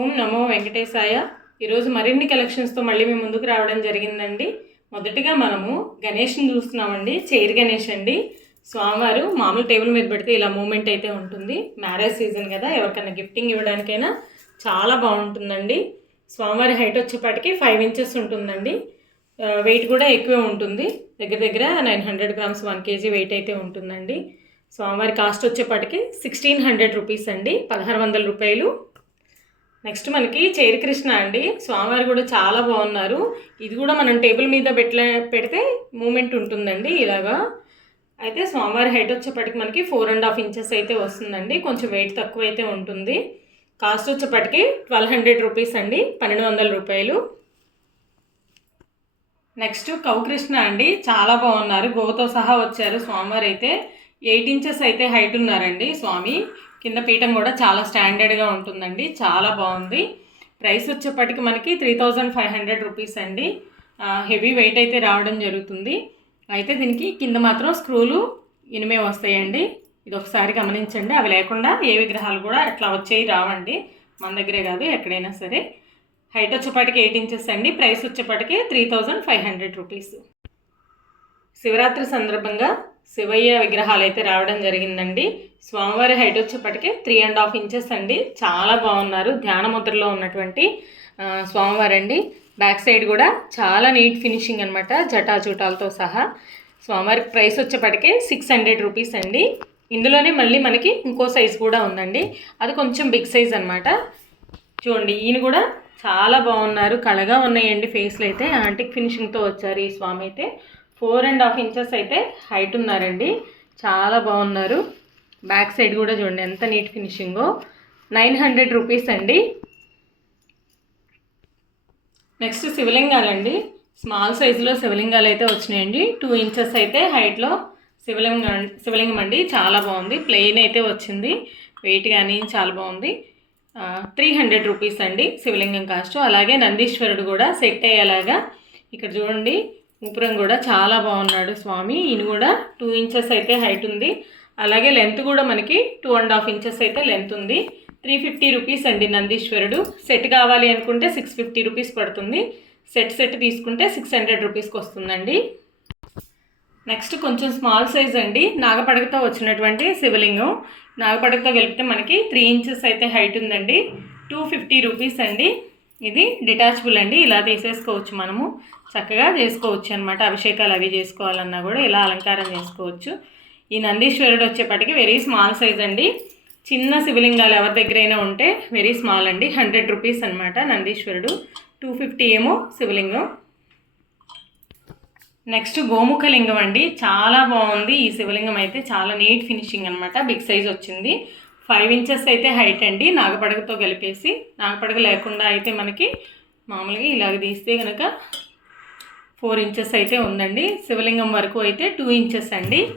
ఓం నమో వెంకటేశాయ. ఈరోజు మరిన్ని కలెక్షన్స్తో మళ్ళీ మేము ముందుకు రావడం జరిగిందండి. మొదటిగా మనము గణేష్ని చూస్తున్నామండి. చైర్ గణేష్ అండి. స్వామివారు మామూలు టేబుల్ మీద పెడితే ఇలా మూమెంట్ అయితే ఉంటుంది. మ్యారేజ్ సీజన్ కదా ఎవరికైనా గిఫ్టింగ్ ఇవ్వడానికైనా చాలా బాగుంటుందండి. స్వామివారి హైట్ వచ్చేపాటికి ఫైవ్ ఇంచెస్ ఉంటుందండి. వెయిట్ కూడా ఎక్కువే ఉంటుంది. దగ్గర దగ్గర nine hundred grams one KG weight అయితే ఉంటుందండి. స్వామివారి కాస్ట్ వచ్చేపాటికి సిక్స్టీన్ హండ్రెడ్ రూపీస్ అండి. పదహారు వందల రూపాయలు. నెక్స్ట్ మనకి చేరికృష్ణ కృష్ణ అండి. స్వామివారు కూడా చాలా బాగున్నారు. ఇది కూడా మనం టేబుల్ మీద పెట్టలే పెడితే మూమెంట్ ఉంటుందండి ఇలాగా. అయితే స్వామివారి హైట్ వచ్చేప్పటికి మనకి ఫోర్ అండ్ హాఫ్ ఇంచెస్ అయితే వస్తుందండి. కొంచెం వెయిట్ తక్కువ అయితే ఉంటుంది. కాస్ట్ వచ్చేప్పటికి ట్వెల్వ్ హండ్రెడ్ రూపీస్ అండి. పన్నెండు వందల రూపాయలు. నెక్స్ట్ కౌకృష్ణ అండి. చాలా బాగున్నారు. గోతో సహా వచ్చారు స్వామివారు అయితే. ఎయిట్ ఇంచెస్ అయితే హైట్ ఉన్నారండి స్వామి. కింద పీఠం కూడా చాలా స్టాండర్డ్గా ఉంటుందండి. చాలా బాగుంది. ప్రైస్ వచ్చేప్పటికి మనకి three thousand five hundred rupees అండి. హెవీ వెయిట్ అయితే రావడం జరుగుతుంది. అయితే దీనికి కింద మాత్రం స్క్రూలు ఇనిమే వస్తాయండి. ఇది ఒకసారి గమనించండి. అవి లేకుండా ఏ విగ్రహాలు కూడా అట్లా వచ్చేవి రావండి. మన దగ్గరే కాదు ఎక్కడైనా సరే. హైట్ వచ్చేపాటికి ఎయిట్ ఇంచెస్ అండి. ప్రైస్ వచ్చేపాటికి three thousand five hundred rupees Shivratri సందర్భంగా శివయ్య విగ్రహాలు అయితే రావడం జరిగిందండి. స్వామివారి హైట్ వచ్చేప్పటికే త్రీ అండ్ హాఫ్ ఇంచెస్ అండి. చాలా బాగున్నారు. ధ్యాన ముద్రలో ఉన్నటువంటి స్వామివారు అండి బ్యాక్ సైడ్ కూడా చాలా నీట్ ఫినిషింగ్ అనమాట జటాజూటాలతో సహా. స్వామివారికి ప్రైస్ వచ్చేప్పటికే సిక్స్ హండ్రెడ్ రూపీస్ అండి. ఇందులోనే మళ్ళీ మనకి ఇంకో సైజ్ కూడా ఉందండి. అది కొంచెం బిగ్ సైజ్ అనమాట చూడండి ఈయన కూడా చాలా బాగున్నారు. కళగా ఉన్నాయండి ఫేస్లు అయితే. యాంటిక్ ఫినిషింగ్తో వచ్చారు ఈ స్వామి అయితే. ఫోర్ అండ్ హాఫ్ ఇంచెస్ అయితే హైట్ ఉన్నారండి. చాలా బాగున్నారు. బ్యాక్ సైడ్ కూడా చూడండి ఎంత నీట్ ఫినిషింగో. నైన్ హండ్రెడ్ రూపీస్ అండి. నెక్స్ట్ శివలింగాలండి. స్మాల్ సైజులో శివలింగాలు అయితే వచ్చినాయండి. టూ ఇంచెస్ అయితే హైట్లో శివలింగం శివలింగం అండి. చాలా బాగుంది. ప్లెయిన్ అయితే వచ్చింది. వెయిట్ కానీ చాలా బాగుంది. త్రీ హండ్రెడ్ రూపీస్ అండి శివలింగం కాస్ట్. అలాగే నందీశ్వరుడు కూడా సెట్ అయ్యేలాగా. ఇక్కడ చూడండి ముపురం కూడా చాలా బాగున్నాడు స్వామి. ఈయన కూడా టూ ఇంచెస్ అయితే హైట్ ఉంది. అలాగే లెంత్ కూడా మనకి టూ అండ్ హాఫ్ ఇంచెస్ అయితే లెంత్ ఉంది. త్రీ ఫిఫ్టీ రూపీస్ అండి నందీశ్వరుడు. సెట్ కావాలి అనుకుంటే సిక్స్ ఫిఫ్టీ రూపీస్ పడుతుంది. సెట్ సెట్ తీసుకుంటే సిక్స్ హండ్రెడ్ రూపీస్కి వస్తుందండి. నెక్స్ట్ కొంచెం స్మాల్ సైజ్ అండి. నాగపడకతో వచ్చినటువంటి శివలింగం. నాగపడకతో కలిపితే మనకి త్రీ ఇంచెస్ అయితే హైట్ ఉందండి. టూ ఫిఫ్టీ రూపీస్ అండి. ఇది డిటాచబుల్ అండి. ఇలా తీసేసుకోవచ్చు మనము. చక్కగా చేసుకోవచ్చు అనమాట అభిషేకాలు అవి చేసుకోవాలన్నా కూడా ఇలా అలంకారం చేసుకోవచ్చు. ఈ నందీశ్వరుడు వచ్చేప్పటికి వెరీ స్మాల్ సైజ్ అండి. చిన్న శివలింగాలు ఎవరి దగ్గరైనా ఉంటే వెరీ స్మాల్ అండి. హండ్రెడ్ రూపీస్ అనమాట నందీశ్వరుడు. టూ ఫిఫ్టీ ఏమో శివలింగం. నెక్స్ట్ గోముఖ లింగం అండి. చాలా బాగుంది. ఈ శివలింగం అయితే చాలా నీట్ ఫినిషింగ్ అనమాట బిగ్ సైజ్ వచ్చింది. ఫైవ్ ఇంచెస్ అయితే హైట్ అండి. నాగపడగతో కలిపేసి. నాగపడగ లేకుండా అయితే మనకి మామూలుగా ఇలాగ తీస్తే కనుక ఫోర్ ఇంచెస్ అయితే ఉందండి. శివలింగం వరకు అయితే టూ ఇంచెస్ అండి.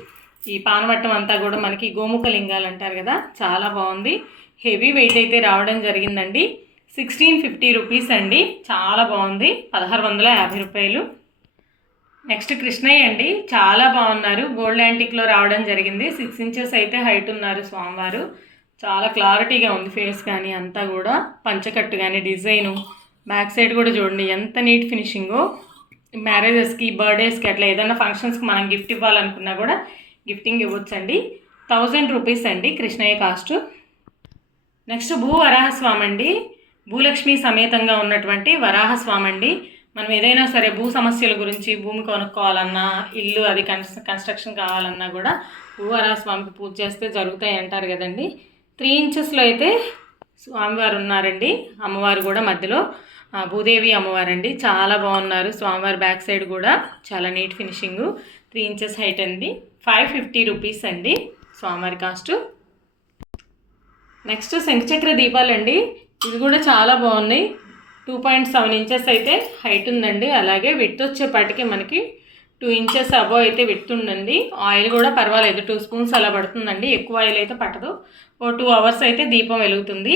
ఈ పానవట్టం అంతా కూడా మనకి గోముఖ లింగాలు అంటారు కదా చాలా బాగుంది. హెవీ వెయిట్ అయితే రావడం జరిగిందండి. సిక్స్టీన్ ఫిఫ్టీ రూపీస్ అండి. చాలా బాగుంది. పదహారు వందల యాభై రూపాయలు. నెక్స్ట్ కృష్ణయ్య అండి. చాలా బాగున్నారు. గోల్డ్ యాంటిక్లో రావడం జరిగింది. సిక్స్ ఇంచెస్ అయితే హైట్ ఉన్నారు స్వామివారు. చాలా క్లారిటీగా ఉంది ఫేస్ కానీ అంతా కూడా. పంచకట్టు కానీ డిజైను. బ్యాక్ సైడ్ కూడా చూడండి. ఎంత నీట్ ఫినిషింగో. మ్యారేజెస్కి బర్త్డేస్కి అట్లా ఏదైనా ఫంక్షన్స్కి మనం గిఫ్ట్ ఇవ్వాలనుకున్నా కూడా గిఫ్టింగ్ ఇవ్వచ్చండి. థౌజండ్ రూపీస్ అండి కృష్ణయ్య కాస్ట్. నెక్స్ట్ భూ వరాహస్వామి అండి భూలక్ష్మి సమేతంగా ఉన్నటువంటి వరాహస్వామి అండి మనం ఏదైనా సరే భూ సమస్యల గురించి భూమి కొనుక్కోవాలన్నా ఇల్లు అది కన్స్ కన్స్ట్రక్షన్ కావాలన్నా కూడా భూ వరాహస్వామికి పూజ చేస్తే జరుగుతాయి అంటారు కదండి. త్రీ ఇంచెస్లో అయితే స్వామివారు ఉన్నారండి. అమ్మవారు కూడా మధ్యలో భూదేవి అమ్మవారండి. చాలా బాగున్నారు. స్వామివారి బ్యాక్ సైడ్ కూడా చాలా neat finishing. Three inches height అండి. ఫైవ్ ఫిఫ్టీ రూపీస్ అండి స్వామివారి కాస్ట్. నెక్స్ట్ శంఖచక్ర దీపాలండి. ఇవి కూడా చాలా బాగున్నాయి. టూ పాయింట్ సెవెన్ ఇంచెస్ అయితే హైట్ ఉందండి. అలాగే విత్ వచ్చేపాటికి మనకి టూ ఇంచెస్ అబవ్ అయితే విత్ ఆయిల్ కూడా పర్వాలేదు. టూ స్పూన్స్ అలా పడుతుందండి. ఎక్కువ ఆయిల్ అయితే పట్టదు. ఓ టూ అవర్స్ అయితే దీపం వెలుగుతుంది.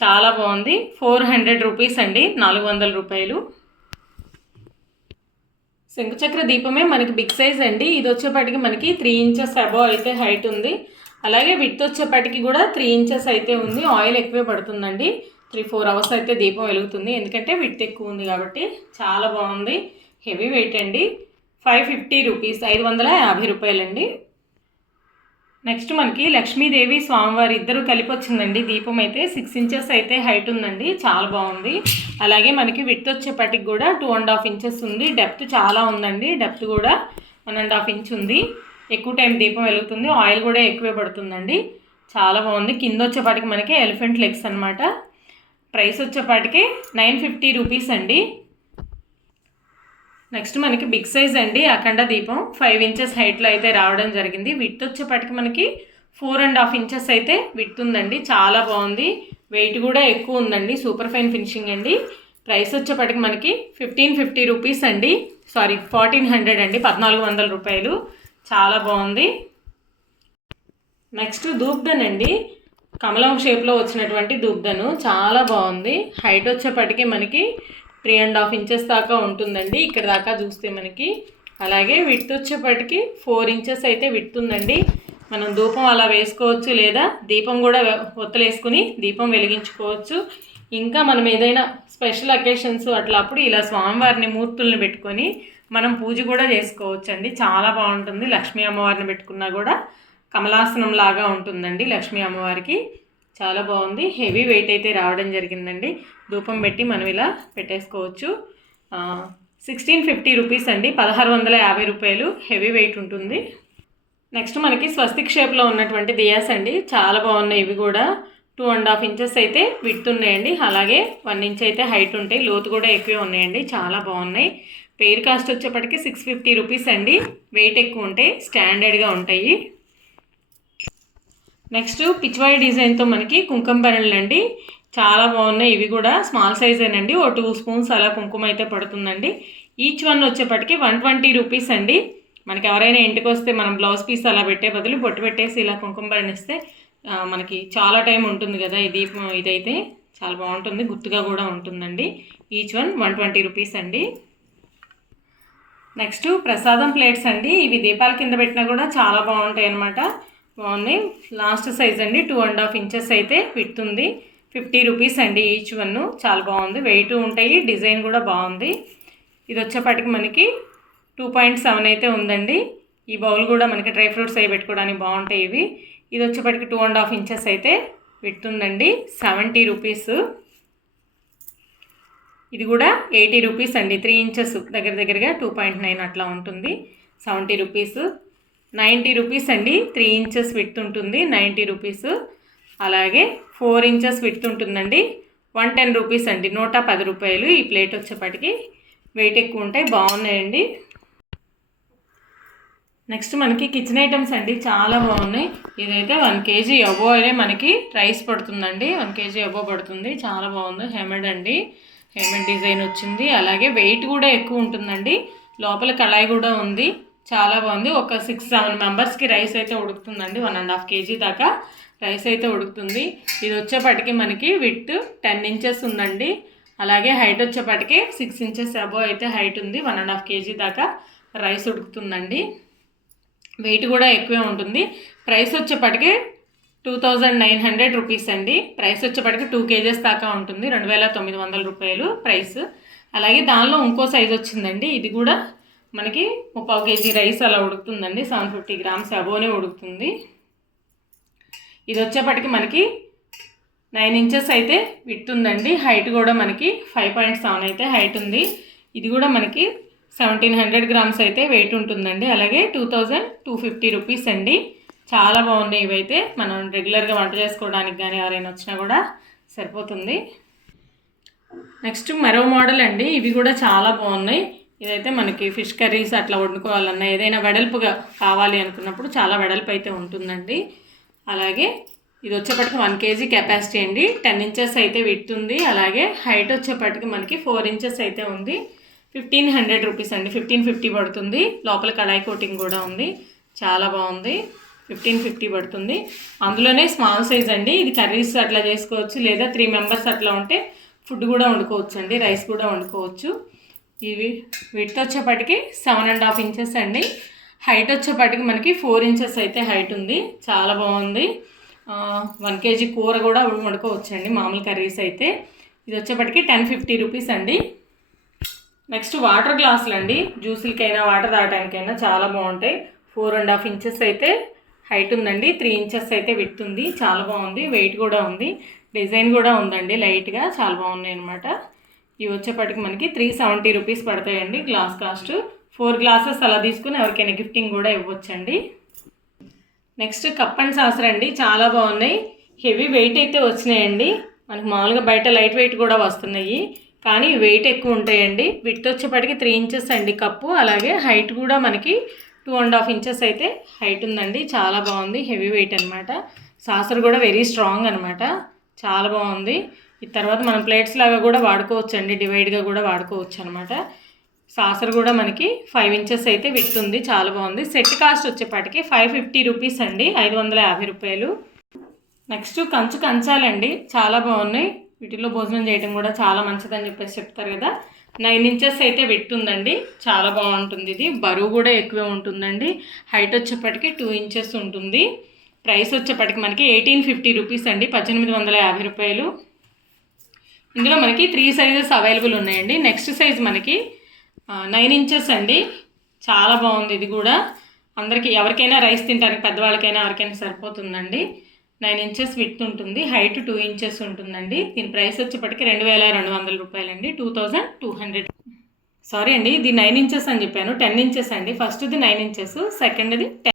చాలా బాగుంది. ఫోర్ హండ్రెడ్ రూపీస్ అండి. నాలుగు వందల రూపాయలు. శంకుచక్ర దీపమే మనకి బిగ్ సైజ్ అండి. ఇది వచ్చేపాటికి మనకి త్రీ ఇంచెస్ అబవ్ అయితే హైట్ ఉంది. అలాగే విత్ వచ్చేపాటికి కూడా త్రీ ఇంచెస్ అయితే ఉంది. ఆయిల్ ఎక్కువే పడుతుందండి. త్రీ ఫోర్ అవర్స్ అయితే దీపం వెలుగుతుంది. ఎందుకంటే విత్ ఎక్కువ ఉంది కాబట్టి చాలా బాగుంది. హెవీ వెయిట్ అండి. Five fifty rupees. ఐదు వందల యాభై రూపాయలండి. నెక్స్ట్ మనకి లక్ష్మీదేవి స్వామివారి ఇద్దరు కలిపి వచ్చిందండి దీపం అయితే సిక్స్ ఇంచెస్ అయితే హైట్ ఉందండి. చాలా బాగుంది. అలాగే మనకి విత్ వచ్చేపటికి కూడా టూ అండ్ హాఫ్ ఇంచెస్ ఉంది. డెప్త్ చాలా ఉందండి. డెప్త్ కూడా వన్ అండ్ హాఫ్ ఇంచ్ ఉంది. ఎక్కువ టైం దీపం వెలుగుతుంది. ఆయిల్ కూడా ఎక్కువే పడుతుందండి. చాలా బాగుంది. కింద వచ్చేపాటికి మనకి ఎలిఫెంట్ లెగ్స్ అనమాట ప్రైస్ వచ్చేపాటికి నైన్ ఫిఫ్టీ రూపీస్ అండి. నెక్స్ట్ మనకి బిగ్ సైజ్ అండి అఖండ దీపం. ఫైవ్ ఇంచెస్ హైట్లో అయితే రావడం జరిగింది. విత్ వచ్చేపాటికి మనకి ఫోర్ అండ్ హాఫ్ ఇంచెస్ అయితే విత్ ఉందండి. చాలా బాగుంది. వెయిట్ కూడా ఎక్కువ ఉందండి. సూపర్ ఫైన్ ఫినిషింగ్ అండి. ప్రైస్ వచ్చేపాటికి మనకి ఫిఫ్టీన్ ఫిఫ్టీ రూపీస్ అండి. సారీ ఫార్టీన్ హండ్రెడ్ అండి. పద్నాలుగు వందల రూపాయలు. చాలా బాగుంది. నెక్స్ట్ దూప్దన్ అండి. కమలం షేప్లో వచ్చినటువంటి దూప్దను చాలా బాగుంది. హైట్ వచ్చేపటికి మనకి త్రీ అండ్ హాఫ్ ఇంచెస్ దాకా ఉంటుందండి. ఇక్కడ దాకా చూస్తే మనకి అలాగే విడ్త్ వచ్చేప్పటికి ఫోర్ ఇంచెస్ అయితే విడుతుందండి మనం ధూపం అలా వేసుకోవచ్చు లేదా దీపం కూడా వె- దీపం వెలిగించుకోవచ్చు. ఇంకా మనం ఏదైనా స్పెషల్ అకేషన్స్ అట్లా అప్పుడు ఇలా స్వామివారిని మూర్తుల్ని పెట్టుకొని మనం పూజ కూడా చేసుకోవచ్చు అండి చాలా బాగుంటుంది. లక్ష్మీ అమ్మవారిని పెట్టుకున్నా కూడా కమలాసనం లాగా ఉంటుందండి లక్ష్మీ అమ్మవారికి. చాలా బాగుంది. హెవీ వెయిట్ అయితే రావడం జరిగిందండి. ధూపం పెట్టి మనం ఇలా పెట్టేసుకోవచ్చు. సిక్స్టీన్ ఫిఫ్టీ రూపీస్ అండి. పదహారు వందల యాభై రూపాయలు హెవీ వెయిట్ ఉంటుంది. నెక్స్ట్ మనకి స్వస్తిక్ షేప్లో ఉన్నటువంటి దియాస్ అండి. చాలా బాగున్నాయి ఇవి కూడా. టూ అండ్ హాఫ్ ఇంచెస్ అయితే విడ్త్ ఉన్నాయండి. అలాగే వన్ ఇంచ్ అయితే హైట్ ఉంటాయి. లోతు కూడా ఎక్కువే ఉన్నాయండి. చాలా బాగున్నాయి. పెయిర్ కాస్ట్ వచ్చేప్పటికి సిక్స్ ఫిఫ్టీ రూపీస్ అండి. వెయిట్ ఎక్కువ ఉంటాయి స్టాండర్డ్గా ఉంటాయి. నెక్స్ట్ పిచ్వాయి డిజైన్తో మనకి కుంకుమ బరణలు అండి. చాలా బాగున్నాయి. ఇవి కూడా స్మాల్ సైజేనండి ఓ టూ స్పూన్స్ అలా కుంకుమ అయితే పడుతుందండి. ఈచ్ వన్ వచ్చేప్పటికి వన్ ట్వంటీ రూపీస్ అండి. మనకి ఎవరైనా ఇంటికి వస్తే మనం బ్లౌజ్ పీస్ అలా పెట్టే బదులు బొట్టు పెట్టేసి ఇలా కుంకుమ పడినిస్తే మనకి చాలా టైం ఉంటుంది కదా ఇది ఇదైతే. చాలా బాగుంటుంది. గుర్తుగా కూడా ఉంటుందండి. Each one one twenty rupees అండి. నెక్స్ట్ ప్రసాదం ప్లేట్స్ అండి. ఇవి దీపాల కింద పెట్టినా కూడా చాలా బాగుంటాయి అన్నమాట బాగున్నాయి. లాస్ట్ సైజ్ అండి. టూ అండ్ హాఫ్ ఇంచెస్ అయితే విత్ ఫిఫ్టీ రూపీస్ అండి ఈచ్ వన్ చాలా బాగుంది. వెయిట్ ఉంటాయి. డిజైన్ కూడా బాగుంది. ఇది వచ్చేపాటికి మనకి టూ పాయింట్ సెవెన్ అయితే ఉందండి. ఈ బౌల్ కూడా మనకి డ్రై ఫ్రూట్స్ అవి పెట్టుకోవడానికి బాగుంటాయి ఇవి. ఇది వచ్చేపాటికి టూ అండ్ హాఫ్ ఇంచెస్ అయితే పెడుతుందండి ఉందండి సెవెంటీ రూపీస్. ఇది కూడా ఎయిటీ రూపీస్ అండి. త్రీ ఇంచెస్ దగ్గర దగ్గరగా టూ పాయింట్ నైన్ అట్లా ఉంటుంది. Seventy rupees. నైంటీ రూపీస్ అండి. త్రీ ఇంచెస్ విత్ ఉంటుంది నైంటీ రూపీస్. అలాగే ఫోర్ ఇంచెస్ విత్ ఉంటుందండి. వన్ టెన్ రూపీస్ అండి. నూట పది రూపాయలు ఈ ప్లేట్ వచ్చేప్పటికి వెయిట్ ఎక్కువ ఉంటాయి బాగున్నాయండి. నెక్స్ట్ మనకి కిచెన్ ఐటమ్స్ అండి. చాలా బాగున్నాయి. ఇదైతే వన్ కేజీ అబో అనే మనకి రైస్ పడుతుందండి. వన్ కేజీ అబో పడుతుంది. చాలా బాగుంది. హెమెడ్ అండి. హెమెడ్ డిజైన్ వచ్చింది. అలాగే వెయిట్ కూడా ఎక్కువ ఉంటుందండి. లోపల కళాయి కూడా ఉంది. చాలా బాగుంది. ఒక సిక్స్ సెవెన్ మెంబర్స్కి రైస్ అయితే ఉడుకుతుందండి. వన్ అండ్ హాఫ్ కేజీ దాకా రైస్ అయితే ఉడుకుతుంది. ఇది వచ్చేపటికి మనకి విత్ టెన్ ఇంచెస్ ఉందండి. అలాగే హైట్ వచ్చేపటికి సిక్స్ ఇంచెస్ అబో అయితే హైట్ ఉంది. వన్ అండ్ హాఫ్ కేజీ దాకా రైస్ ఉడుకుతుందండి. వెయిట్ కూడా ఎక్కువే ఉంటుంది. ప్రైస్ వచ్చేప్పటికి two thousand nine hundred rupees అండి. ప్రైస్ వచ్చేప్పటికి టూ కేజెస్ దాకా ఉంటుంది. రెండు వేల తొమ్మిది వందల రూపాయలు ప్రైస్ అలాగే దానిలో ఇంకో సైజ్ వచ్చిందండి. ఇది కూడా మనకి ముప్పావు కేజీ రైస్ అలా ఉడుకుతుందండి. సెవెన్ ఫిఫ్టీ గ్రామ్స్ అబోనే ఉడుకుతుంది. ఇది వచ్చేప్పటికి మనకి నైన్ ఇంచెస్ అయితే విత్ ఉందండి. హైట్ కూడా మనకి ఫైవ్ పాయింట్ సెవెన్ అయితే హైట్ ఉంది. ఇది కూడా మనకి సెవెంటీన్ హండ్రెడ్ గ్రామ్స్ అయితే వెయిట్ ఉంటుందండి. అలాగే two thousand two fifty rupees అండి. చాలా బాగున్నాయి ఇవైతే. మనం రెగ్యులర్గా వంట చేసుకోవడానికి కానీ ఎవరైనా వచ్చినా కూడా సరిపోతుంది. నెక్స్ట్ మరో మోడల్ అండి. ఇవి కూడా చాలా బాగున్నాయి. ఇదైతే మనకి ఫిష్ కర్రీస్ అట్లా వండుకోవాలన్నా ఏదైనా వెడల్పుగా కావాలి అనుకున్నప్పుడు చాలా వెడల్పు అయితే ఉంటుందండి. అలాగే ఇది వచ్చేప్పటికి వన్ కేజీ కెపాసిటీ అండి. టెన్ ఇంచెస్ అయితే విట్టుంది అలాగే హైట్ వచ్చేప్పటికి మనకి ఫోర్ ఇంచెస్ అయితే ఉంది. ఫిఫ్టీన్ హండ్రెడ్ రూపీస్ అండి. ఫిఫ్టీన్ ఫిఫ్టీ పడుతుంది. లోపల కడాయి కోటింగ్ కూడా ఉంది. చాలా బాగుంది. ఫిఫ్టీన్ ఫిఫ్టీ పడుతుంది. అందులోనే స్మాల్ సైజ్ అండి. ఇది కర్రీస్ అట్లా చేసుకోవచ్చు. లేదా త్రీ మెంబర్స్ అట్లా ఉంటే ఫుడ్ కూడా వండుకోవచ్చు అండి రైస్ కూడా వండుకోవచ్చు. ఇవి విత్ వచ్చేప్పటికి సెవెన్ అండ్ హాఫ్ ఇంచెస్ అండి. హైట్ వచ్చేప్పటికి మనకి ఫోర్ ఇంచెస్ అయితే హైట్ ఉంది. చాలా బాగుంది. వన్ కేజీ కూర కూడా వండుకోవచ్చండి మామూలు కర్రీస్ అయితే. ఇది వచ్చేప్పటికి టెన్ ఫిఫ్టీ రూపీస్ అండి. నెక్స్ట్ వాటర్ గ్లాసులు అండి జ్యూసులకైనా వాటర్ తాగడానికైనా చాలా బాగుంటాయి. ఫోర్ అండ్ హాఫ్ ఇంచెస్ అయితే హైట్ ఉందండి. త్రీ ఇంచెస్ అయితే విత్ ఉంది. చాలా బాగుంది. వెయిట్ కూడా ఉంది. డిజైన్ కూడా ఉందండి. లైట్గా చాలా బాగున్నాయి అనమాట ఇవి వచ్చేప్పటికి మనకి త్రీ సెవెంటీ రూపీస్ పడతాయండి గ్లాస్ కాస్ట్ ఫోర్ గ్లాసెస్ అలా తీసుకుని ఎవరికైనా గిఫ్టింగ్ కూడా ఇవ్వచ్చండి. నెక్స్ట్ కప్ అండ్ సాసర్ అండి చాలా బాగున్నాయి. హెవీ వెయిట్ అయితే వచ్చినాయండి. మనకి మామూలుగా బయట లైట్ వెయిట్ కూడా వస్తున్నాయి. కానీ వెయిట్ ఎక్కువ ఉంటాయండి. విత్ వచ్చేప్పటికి త్రీ ఇంచెస్ అండి కప్పు అలాగే హైట్ కూడా మనకి టూ అండ్ హాఫ్ ఇంచెస్ అయితే హైట్ ఉందండి. చాలా బాగుంది హెవీ వెయిట్ అనమాట సాసర్ కూడా వెరీ స్ట్రాంగ్ అనమాట చాలా బాగుంది. ఈ తర్వాత మనం ప్లేట్స్ లాగా కూడా వాడుకోవచ్చు అండి డివైడ్గా కూడా వాడుకోవచ్చు అనమాట సాసర్ కూడా మనకి ఫైవ్ ఇంచెస్ అయితే విత్ చాలా బాగుంది. సెట్ కాస్ట్ వచ్చేపాటికి ఫైవ్ ఫిఫ్టీ రూపీస్ అండి ఐదు వందల యాభై రూపాయలు. నెక్స్ట్ కంచు కంచాలండి చాలా బాగున్నాయి. వీటిలో భోజనం చేయడం కూడా చాలా మంచిదని చెప్పేసి చెప్తారు కదా. నైన్ ఇంచెస్ అయితే విట్టుందండి చాలా బాగుంటుంది ఇది. బరువు కూడా ఎక్కువే ఉంటుందండి. హైట్ వచ్చేప్పటికి టూ ఇంచెస్ ఉంటుంది. ప్రైస్ వచ్చేప్పటికి మనకి ఎయిటీన్ ఫిఫ్టీ రూపీస్ అండి పద్దెనిమిది వందల యాభై రూపాయలు. ఇందులో మనకి త్రీ సైజెస్ అవైలబుల్ ఉన్నాయండి. నెక్స్ట్ సైజ్ మనకి నైన్ ఇంచెస్ అండి. చాలా బాగుంది ఇది కూడా. అందరికీ ఎవరికైనా రైస్ తింటానికి పెద్దవాళ్ళకైనా ఎవరికైనా సరిపోతుందండి. నైన్ ఇంచెస్ విత్ ఉంటుంది. హైట్ టూ ఇంచెస్ ఉంటుందండి. దీని ప్రైస్ వచ్చేప్పటికి రెండు వేల రెండు వందల రూపాయలండి. Two thousand two hundred sorry అండి ఇది నైన్ ఇంచెస్ అని చెప్పాను. టెన్ ఇంచెస్ అండి. ఫస్ట్ది నైన్ ఇంచెస్ సెకండ్ది